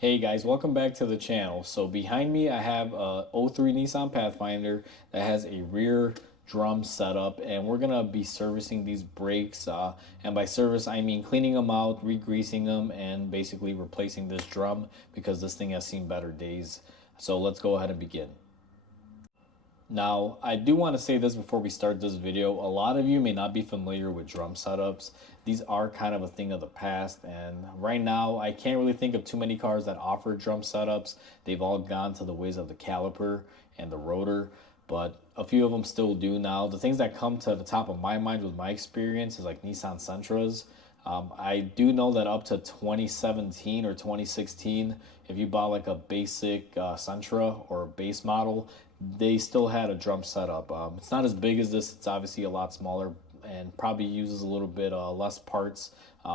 Hey guys, welcome back to the channel. So behind me I have a '03 Nissan Pathfinder that has a rear drum setup, and we're gonna be servicing these brakes, and by service I mean cleaning them out, re-greasing them, and basically replacing this drum because this thing has seen better days. So let's go ahead and begin. Now, I do want to say this before we start this video. A lot of you may not be familiar with drum setups. These are kind of a thing of the past, and right now I can't really think of too many cars that offer drum setups. They've all gone to the ways of the caliper and the rotor, but a few of them still do now. The things that come to the top of my mind with my experience is like Nissan Sentras. I do know that up to 2017 or 2016, if you bought like a basic Sentra or a base model, they still had a drum setup. It's not as big as this. It's obviously a lot smaller and probably uses a little bit less parts,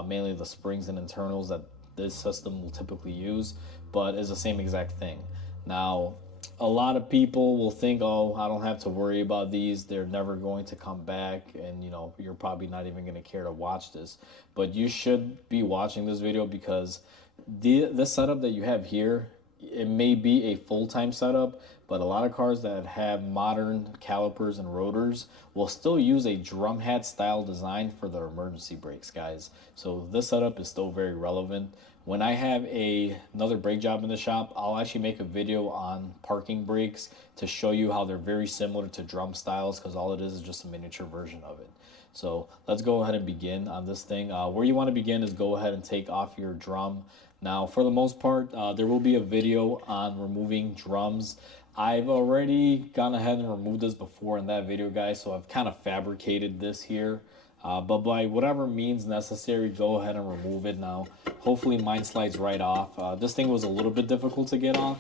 mainly the springs and internals that this system will typically use, but it's the same exact thing. Now, a lot of people will think, oh, I don't have to worry about these. They're never going to come back. And, you're probably not even going to care to watch this. But you should be watching this video because the setup that you have here, it may be a full-time setup, but a lot of cars that have modern calipers and rotors will still use a drum hat style design for their emergency brakes, guys. So this setup is still very relevant. When I have another brake job in the shop, I'll actually make a video on parking brakes to show you how they're very similar to drum styles, because all it is just a miniature version of it. So let's go ahead and begin on this thing. Where you want to begin is go ahead and take off your drum. Now, for the most part, there will be a video on removing drums. I've already gone ahead and removed this before in that video, guys, so I've kind of fabricated this here. But by whatever means necessary, go ahead and remove it now. Hopefully mine slides right off. This thing was a little bit difficult to get off.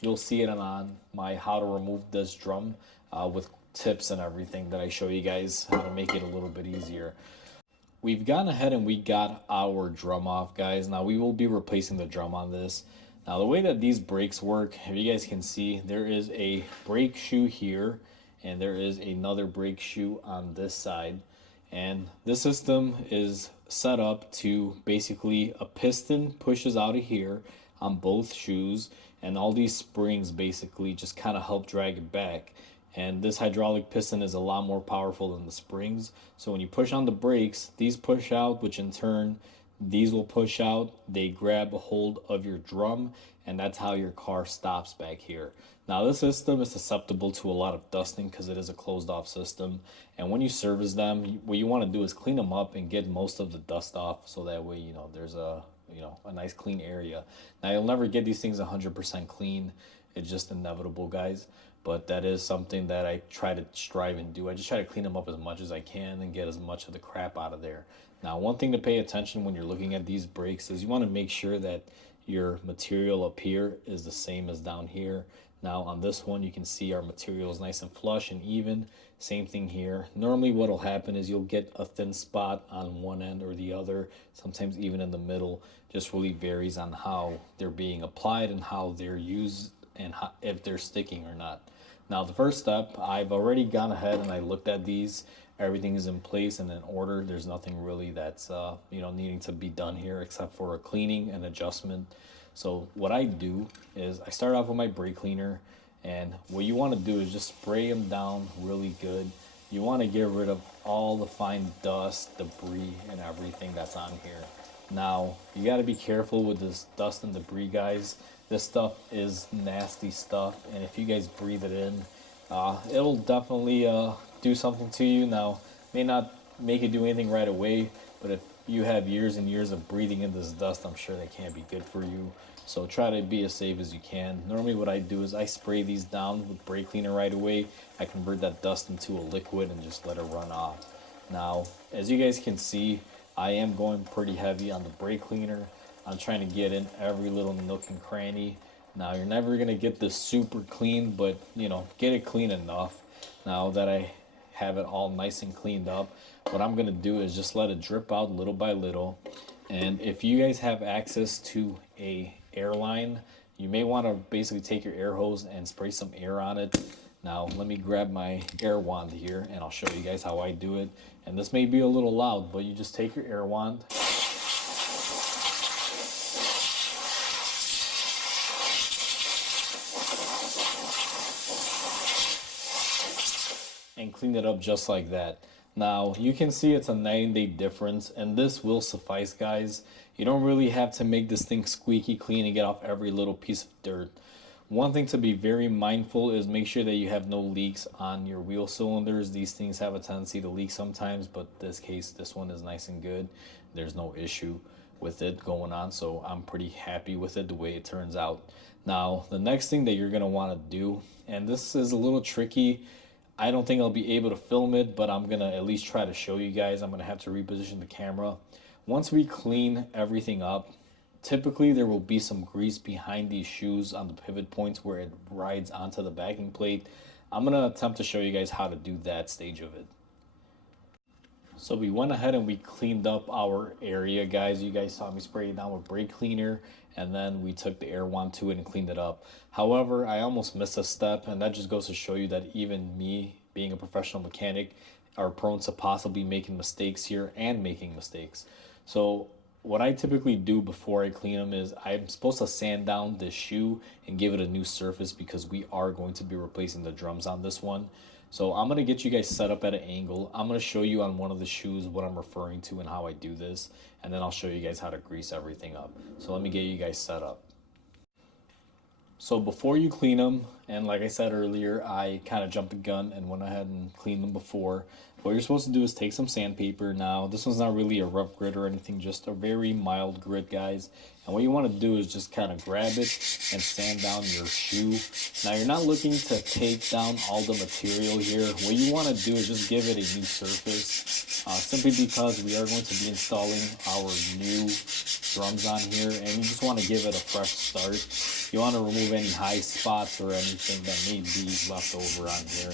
You'll see it on my how to remove this drum with tips and everything that I show you guys how to make it a little bit easier. We've gone ahead and we got our drum off, guys. Now we will be replacing the drum on this. Now the way that these brakes work, if you guys can see, there is a brake shoe here and there is another brake shoe on this side. And this system is set up to basically a piston pushes out of here on both shoes, and all these springs basically just kind of help drag it back. And this hydraulic piston is a lot more powerful than the springs. So when you push on the brakes, these push out, which in turn, these will push out. They grab a hold of your drum, and that's how your car stops back here. Now, this system is susceptible to a lot of dusting because it is a closed off system. And when you service them, what you want to do is clean them up and get most of the dust off, so that way, there's a nice clean area. Now, you'll never get these things 100% clean. It's just inevitable, guys. But that is something that I try to strive and do. I just try to clean them up as much as I can and get as much of the crap out of there. Now, one thing to pay attention when you're looking at these brakes is you want to make sure that your material up here is the same as down here. Now, on this one, you can see our material is nice and flush and even. Same thing here. Normally what will happen is you'll get a thin spot on one end or the other, sometimes even in the middle. Just really varies on how they're being applied and how they're used and how, if they're sticking or not. Now, the first step, I've already gone ahead and I looked at these. Everything is in place and in order. There's nothing really that's needing to be done here except for a cleaning and adjustment. So what I do is I start off with my brake cleaner, and what you want to do is just spray them down really good. You want to get rid of all the fine dust, debris, and everything that's on here. Now, you got to be careful with this dust and debris, guys. This stuff is nasty stuff, and if you guys breathe it in, it'll definitely do something to you. Now, may not make it do anything right away, but if you have years and years of breathing in this dust, I'm sure that can't be good for you. So try to be as safe as you can. Normally what I do is I spray these down with brake cleaner right away. I convert that dust into a liquid and just let it run off. Now, as you guys can see, I am going pretty heavy on the brake cleaner. I'm trying to get in every little nook and cranny. Now, you're never going to get this super clean, but, get it clean enough. Now that I have it all nice and cleaned up, what I'm going to do is just let it drip out little by little. And if you guys have access to a air line, you may want to basically take your air hose and spray some air on it. Now, let me grab my air wand here, and I'll show you guys how I do it. And this may be a little loud, but you just take your air wand and clean it up just like that. Now you can see it's a night and day difference, and this will suffice, guys. You don't really have to make this thing squeaky clean and get off every little piece of dirt. One thing to be very mindful is make sure that you have no leaks on your wheel cylinders. These things have a tendency to leak sometimes, but this case, this one is nice and good. There's no issue with it going on, so I'm pretty happy with it the way it turns out. Now, the next thing that you're going to want to do, and this is a little tricky, I don't think I'll be able to film it, but I'm going to at least try to show you guys. I'm going to have to reposition the camera. Once we clean everything up, typically there will be some grease behind these shoes on the pivot points where it rides onto the backing plate. I'm going to attempt to show you guys how to do that stage of it. So we went ahead and we cleaned up our area, guys. You guys saw me spray it down with brake cleaner, and then we took the air wand to it and cleaned it up. However, I almost missed a step, and that just goes to show you that even me, being a professional mechanic, are prone to possibly making mistakes here and making mistakes. So what I typically do before I clean them is I'm supposed to sand down this shoe and give it a new surface because we are going to be replacing the drums on this one. So I'm going to get you guys set up at an angle. I'm going to show you on one of the shoes what I'm referring to and how I do this. And then I'll show you guys how to grease everything up. So let me get you guys set up. So before you clean them, and like I said earlier, I kind of jumped the gun and went ahead and cleaned them before. What you're supposed to do is take some sandpaper. Now, this one's not really a rough grit or anything, just a very mild grit, guys. And what you want to do is just kind of grab it and sand down your shoe. Now, you're not looking to take down all the material here. What you want to do is just give it a new surface, simply because we are going to be installing our new drums on here, and you just want to give it a fresh start. You want to remove any high spots or anything that may be left over on here.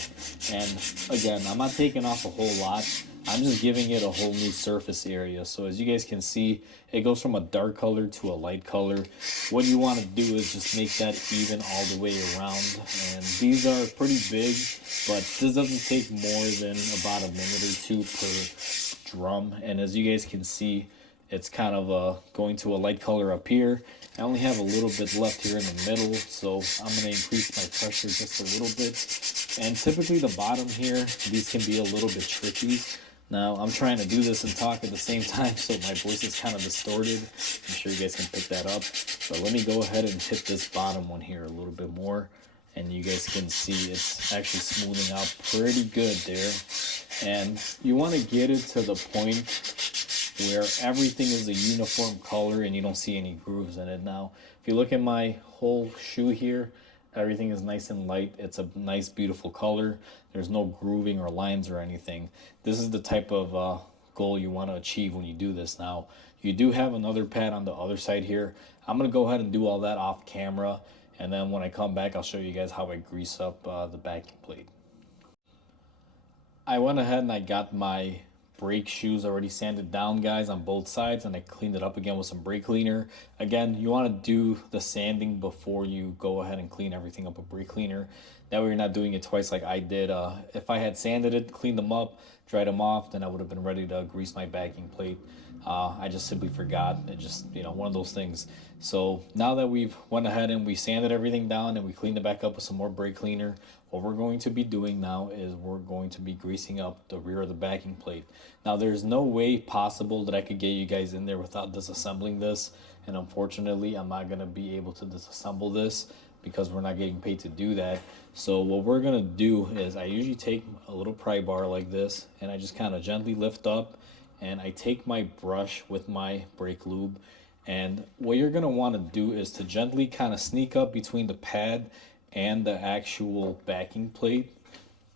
And again, I'm not taking off a whole lot. I'm just giving it a whole new surface area. So as you guys can see, it goes from a dark color to a light color. What you want to do is just make that even all the way around. And these are pretty big, but this doesn't take more than about a minute or two per drum. And as you guys can see, it's kind of going to a light color up here. I only have a little bit left here in the middle, so I'm going to increase my pressure just a little bit. And typically the bottom here, these can be a little bit tricky. Now, I'm trying to do this and talk at the same time, so my voice is kind of distorted. I'm sure you guys can pick that up. But let me go ahead and hit this bottom one here a little bit more. And you guys can see it's actually smoothing out pretty good there. And you want to get it to the point where everything is a uniform color and you don't see any grooves in it. Now, if you look at my whole shoe here, everything is nice and light. It's a nice, beautiful color. There's no grooving or lines or anything. This is the type of goal you want to achieve when you do this. Now, you do have another pad on the other side here. I'm going to go ahead and do all that off camera. And then when I come back, I'll show you guys how I grease up the backing plate. I went ahead and I got my brake shoes already sanded down, guys, on both sides, and I cleaned it up again with some brake cleaner. Again, you want to do the sanding before you go ahead and clean everything up with brake cleaner. That way you're not doing it twice like I did. If I had sanded it, cleaned them up, dried them off, then I would have been ready to grease my backing plate. I just simply forgot. It just, one of those things. So now that we've went ahead and we sanded everything down and we cleaned it back up with some more brake cleaner, what we're going to be doing now is we're going to be greasing up the rear of the backing plate. Now, there's no way possible that I could get you guys in there without disassembling this. And unfortunately, I'm not going to be able to disassemble this because we're not getting paid to do that. So what we're going to do is I usually take a little pry bar like this and I just kind of gently lift up and I take my brush with my brake lube. And what you're going to want to do is to gently kind of sneak up between the pad and the actual backing plate,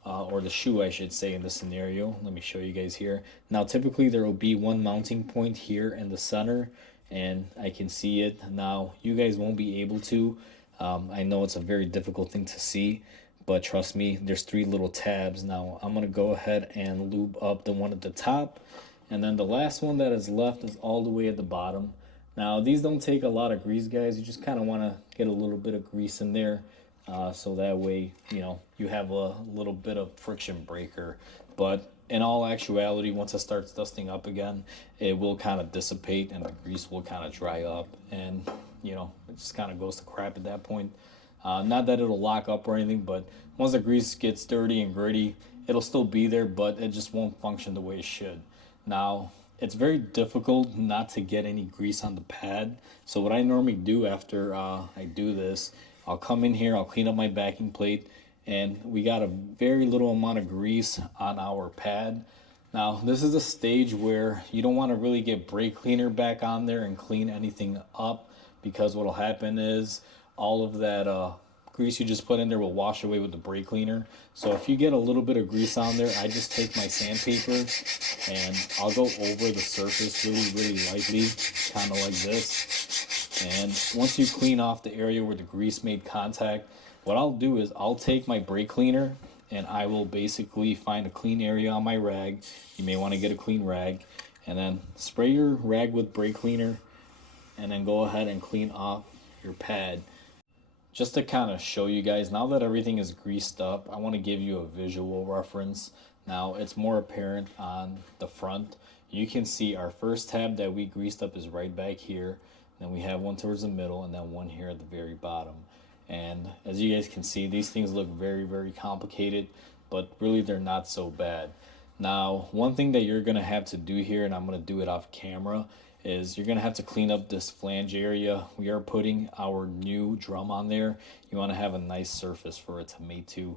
or the shoe, I should say, in this scenario. Let me show you guys here. Now, typically there will be one mounting point here in the center, and I can see it. Now, you guys won't be able to. I know it's a very difficult thing to see, but trust me, there's 3 little tabs. Now, I'm going to go ahead and lube up the one at the top, and then the last one that is left is all the way at the bottom. Now, these don't take a lot of grease, guys. You just kind of want to get a little bit of grease in there. So that way, you have a little bit of friction breaker. But in all actuality, once it starts dusting up again, it will kind of dissipate and the grease will kind of dry up. And, it just kind of goes to crap at that point. Not that it'll lock up or anything, but once the grease gets dirty and gritty, it'll still be there, but it just won't function the way it should. Now, it's very difficult not to get any grease on the pad. So what I normally do after I do this, I'll come in here, I'll clean up my backing plate, and we got a very little amount of grease on our pad. Now, this is a stage where you don't want to really get brake cleaner back on there and clean anything up, because what'll happen is all of that grease you just put in there will wash away with the brake cleaner. So if you get a little bit of grease on there, I just take my sandpaper and I'll go over the surface really, really lightly, kind of like this. And once you clean off the area where the grease made contact, what I'll do is I'll take my brake cleaner and I will basically find a clean area on my rag. You may want to get a clean rag, and then spray your rag with brake cleaner, and then go ahead and clean off your pad. Just to kind of show you guys, now that everything is greased up, I want to give you a visual reference. Now it's more apparent on the front. You can see our first tab that we greased up is right back here. Then we have one towards the middle, and then one here at the very bottom. And as you guys can see, these things look very, very complicated, but really they're not so bad. Now, one thing that you're going to have to do here, and I'm going to do it off camera, is you're going to have to clean up this flange area. We are putting our new drum on there. You want to have a nice surface for it to mate to.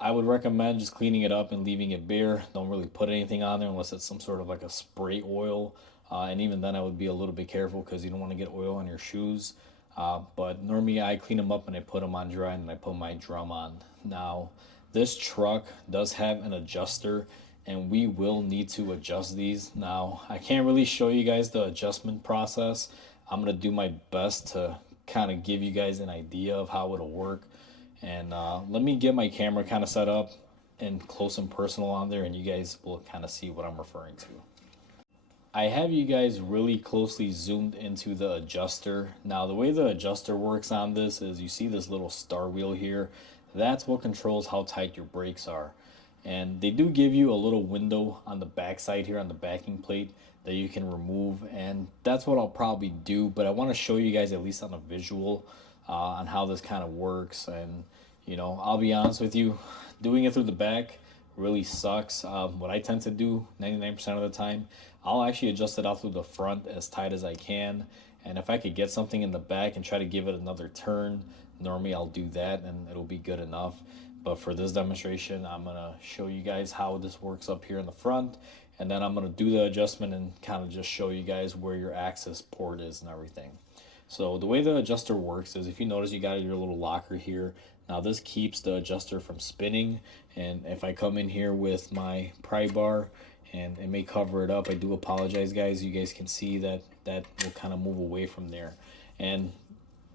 I would recommend just cleaning it up and leaving it bare. Don't really put anything on there unless it's some sort of like a spray oil. And even then I would be a little bit careful because you don't want to get oil on your shoes. But normally I clean them up and I put them on dry and I put my drum on. Now, this truck does have an adjuster, and we will need to adjust these. Now, I can't really show you guys the adjustment process. I'm going to do my best to kind of give you guys an idea of how it'll work. And let me get my camera kind of set up and close and personal on there, and you guys will kind of see what I'm referring to. I have you guys really closely zoomed into the adjuster. Now, the way the adjuster works on this is you see this little star wheel here. That's what controls how tight your brakes are. And they do give you a little window on the back side here on the backing plate that you can remove. And that's what I'll probably do. But I want to show you guys at least on a visual on how this kind of works. And, you know, I'll be honest with you, doing it through the back really sucks. What I tend to do 99% of the time, I'll actually adjust it out through the front as tight as I can. And if I could get something in the back and try to give it another turn, normally I'll do that and it'll be good enough. But for this demonstration, I'm going to show you guys how this works up here in the front. And then I'm going to do the adjustment and kind of just show you guys where your access port is and everything. So the way the adjuster works is, if you notice, you got your little locker here. Now this keeps the adjuster from spinning. And if I come in here with my pry bar and it may cover it up, I do apologize, guys. You guys can see that that will kind of move away from there. And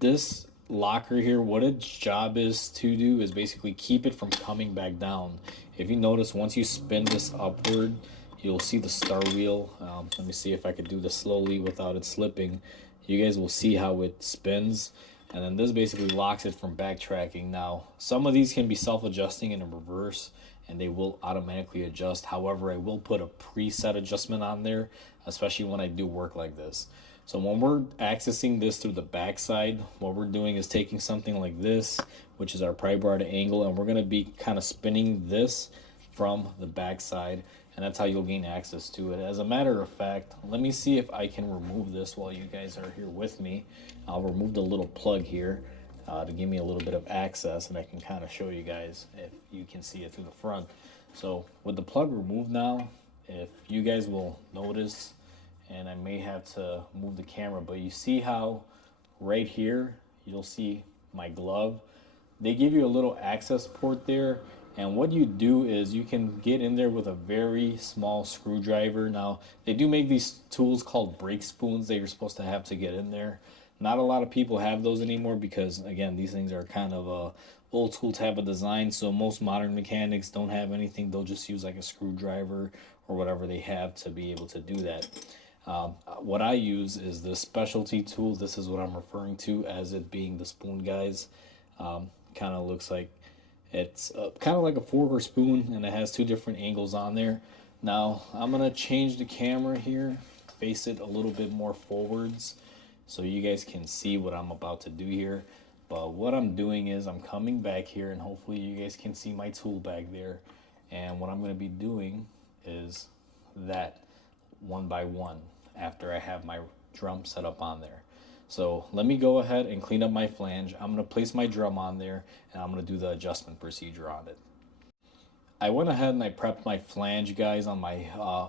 this locker here, what its job is to do is basically keep it from coming back down. If you notice, once you spin this upward, you'll see the star wheel. Let me see if I could do this slowly without it slipping. You guys will see how it spins, and then this basically locks it from backtracking. Now, some of these can be self-adjusting in reverse, and they will automatically adjust. However, I will put a preset adjustment on there, especially when I do work like this. So when we're accessing this through the backside, what we're doing is taking something like this, which is our pry bar to angle, and we're going to be kind of spinning this from the backside, and that's how you'll gain access to it. As a matter of fact, let me see if I can remove this while you guys are here with me. I'll remove the little plug here to give me a little bit of access, and I can kind of show you guys if you can see it through the front. So with the plug removed now, if you guys will notice, and I may have to move the camera, but you see how right here, you'll see my glove. They give you a little access port there, and what you do is you can get in there with a very small screwdriver. Now, they do make these tools called brake spoons that you're supposed to have to get in there. Not a lot of people have those anymore because, again, these things are kind of a old school type of design, so most modern mechanics don't have anything. They'll just use like a screwdriver or whatever they have to be able to do that. What I use is the specialty tool. This is what I'm referring to as it being the spoon, guys. Kind of looks like it's kind of like a fork or spoon, and it has two different angles on there. Now I'm gonna change the camera here, face it a little bit more forwards so you guys can see what I'm about to do here. But what I'm doing is I'm coming back here, and hopefully you guys can see my tool bag there. And what I'm going to be doing is that one by one after I have my drum set up on there. So let me go ahead and clean up my flange. I'm going to place my drum on there and I'm going to do the adjustment procedure on it. I went ahead and I prepped my flange, guys, on my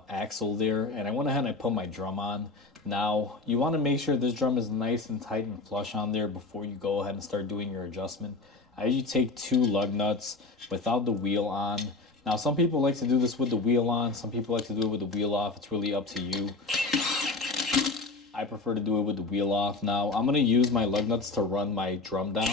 axle there, and I went ahead and I put my drum on. Now, you want to make sure this drum is nice and tight and flush on there before you go ahead and start doing your adjustment. I usually take 2 lug nuts without the wheel on. Now, some people like to do this with the wheel on. Some people like to do it with the wheel off. It's really up to you. I prefer to do it with the wheel off. Now, I'm going to use my lug nuts to run my drum down.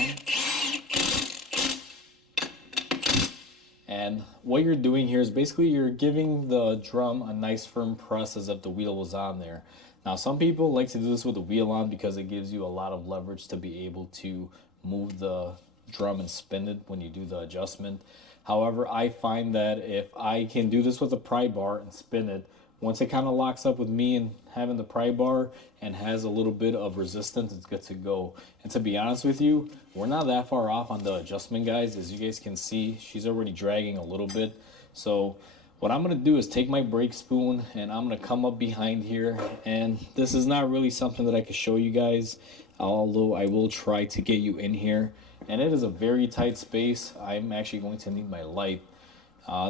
And what you're doing here is basically you're giving the drum a nice firm press as if the wheel was on there. Now, some people like to do this with the wheel on because it gives you a lot of leverage to be able to move the drum and spin it when you do the adjustment. However, I find that if I can do this with a pry bar and spin it, once it kind of locks up with me and having the pry bar and has a little bit of resistance, it's good to go. And to be honest with you, we're not that far off on the adjustment, guys. As you guys can see, she's already dragging a little bit. So what I'm going to do is take my brake spoon and I'm going to come up behind here. And this is not really something that I can show you guys, although I will try to get you in here. And it is a very tight space. I'm actually going to need my light.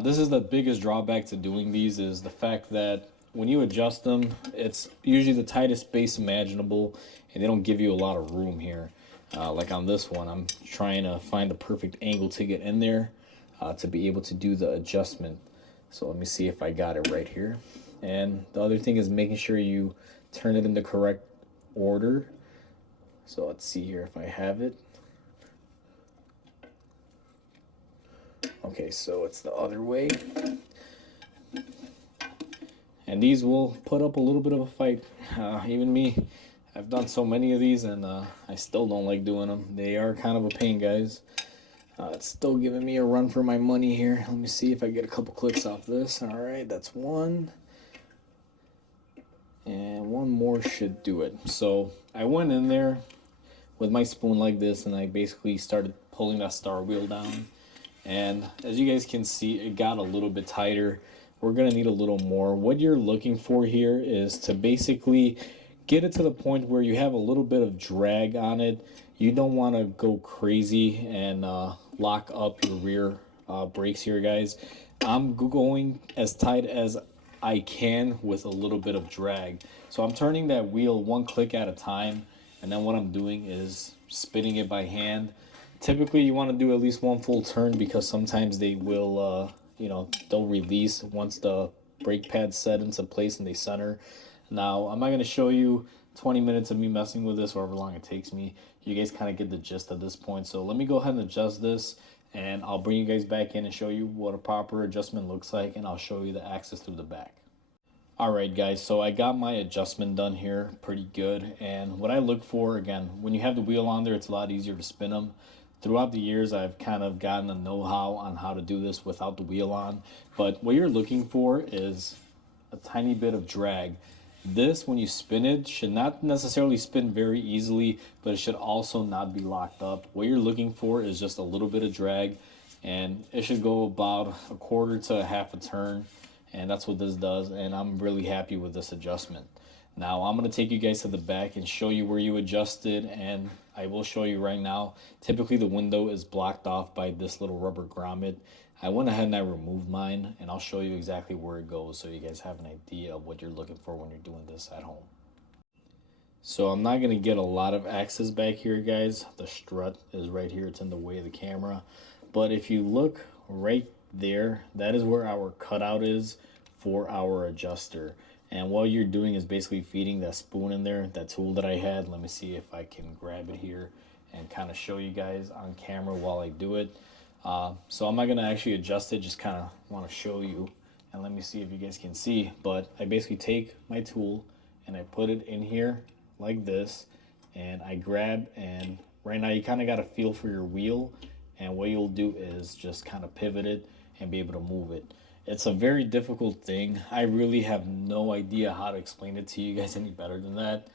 This is the biggest drawback to doing these is the fact that when you adjust them, it's usually the tightest space imaginable, and they don't give you a lot of room here. Like on this one, I'm trying to find the perfect angle to get in there to be able to do the adjustment. So let me see if I got it right here. And the other thing is making sure you turn it in the correct order. So let's see here if I have it. Okay, so it's the other way. And these will put up a little bit of a fight. Even me, I've done so many of these and I still don't like doing them. They are kind of a pain, guys. It's still giving me a run for my money here. Let me see if I get a couple clicks off this. All right, that's one. And one more should do it. So I went in there with my spoon like this and I basically started pulling that star wheel down. And as you guys can see, it got a little bit tighter. We're going to need a little more. What you're looking for here is to basically get it to the point where you have a little bit of drag on it. You don't want to go crazy and lock up your rear brakes here, guys. I'm going as tight as I can with a little bit of drag. So I'm turning that wheel one click at a time. And then what I'm doing is spinning it by hand. Typically, you want to do at least one full turn because sometimes they will, they'll release once the brake pads set into place and they center. Now, I'm not going to show you 20 minutes of me messing with this or however long it takes me. You guys kind of get the gist at this point. So let me go ahead and adjust this and I'll bring you guys back in and show you what a proper adjustment looks like and I'll show you the axis through the back. Alright guys, so I got my adjustment done here pretty good, and what I look for, again, when you have the wheel on there, it's a lot easier to spin them. Throughout the years, I've kind of gotten a know-how on how to do this without the wheel on, but what you're looking for is a tiny bit of drag. This, when you spin it, should not necessarily spin very easily, but it should also not be locked up. What you're looking for is just a little bit of drag, and it should go about a quarter to a half a turn. And that's what this does, and I'm really happy with this adjustment. Now I'm going to take you guys to the back and show you where you adjusted, and I will show you right now. Typically the window is blocked off by this little rubber grommet. I went ahead and I removed mine, and I'll show you exactly where it goes so you guys have an idea of what you're looking for when you're doing this at home. So I'm not going to get a lot of access back here, guys. The strut is right here. It's in the way of the camera. But if you look right there, that is where our cutout is for our adjuster. And what you're doing is basically feeding that spoon in there, that tool that I had. Let me see if I can grab it here and kind of show you guys on camera while I do it. So I'm not going to actually adjust it, just kind of want to show you. And let me see if you guys can see. But I basically take my tool and I put it in here like this. And I grab, and right now you kind of got a feel for your wheel. And what you'll do is just kind of pivot it and be able to move it. It's a very difficult thing. I really have no idea how to explain it to you guys any better than that.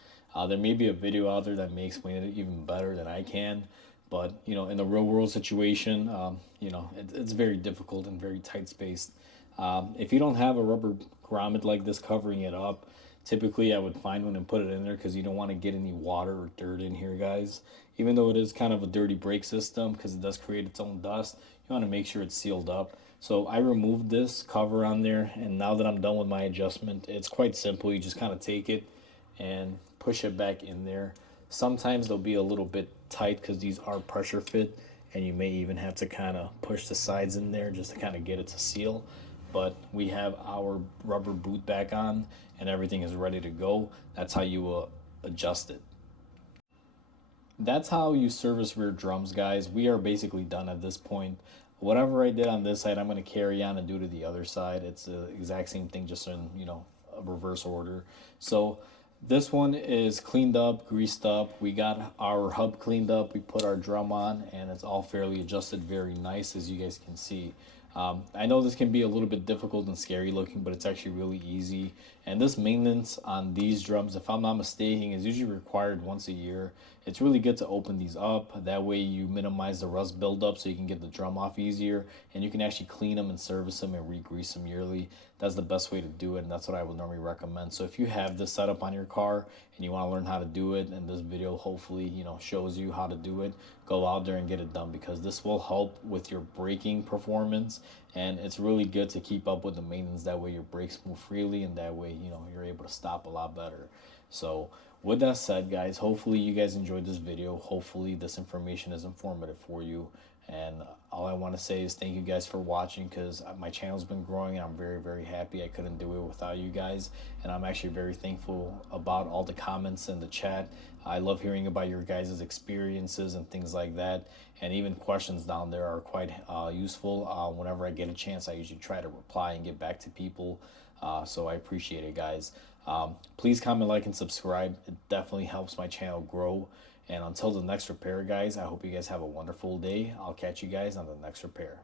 There may be a video out there that may explain it even better than I can. But in the real world situation, it's very difficult and very tight spaced. If you don't have a rubber grommet like this covering it up, typically I would find one and put it in there because you don't want to get any water or dirt in here, guys. Even though it is kind of a dirty brake system because it does create its own dust, you want to make sure it's sealed up. So I removed this cover on there, and now that I'm done with my adjustment, it's quite simple. You just kind of take it and push it back in there. Sometimes they'll be a little bit tight because these are pressure fit, and you may even have to kind of push the sides in there just to kind of get it to seal. But we have our rubber boot back on and everything is ready to go. That's how you adjust it. That's how you service rear drums, guys. We are basically done at this point. Whatever I did on this side, I'm going to carry on and do to the other side. It's the exact same thing, just in a reverse order. So this one is cleaned up, greased up. We got our hub cleaned up. We put our drum on, and it's all fairly adjusted, very nice, as you guys can see. I know this can be a little bit difficult and scary looking, but it's actually really easy. And this maintenance on these drums, if I'm not mistaken, is usually required once a year. It's really good to open these up. That way you minimize the rust buildup so you can get the drum off easier. And you can actually clean them and service them and re-grease them yearly. That's the best way to do it, and that's what I would normally recommend. So if you have this set up on your car and you want to learn how to do it, and this video hopefully shows you how to do it, go out there and get it done, because this will help with your braking performance, and it's really good to keep up with the maintenance. That way your brakes move freely, and that way you're able to stop a lot better. So with that said, guys, hopefully you guys enjoyed this video. Hopefully this information is informative for you. And all I want to say is thank you guys for watching, because my channel's been growing and I'm very, very happy. I couldn't do it without you guys. And I'm actually very thankful about all the comments in the chat. I love hearing about your guys' experiences and things like that. And even questions down there are quite useful. Whenever I get a chance, I usually try to reply and get back to people. So I appreciate it, guys. Please comment, like, and subscribe. It definitely helps my channel grow. And until the next repair, guys, I hope you guys have a wonderful day. I'll catch you guys on the next repair.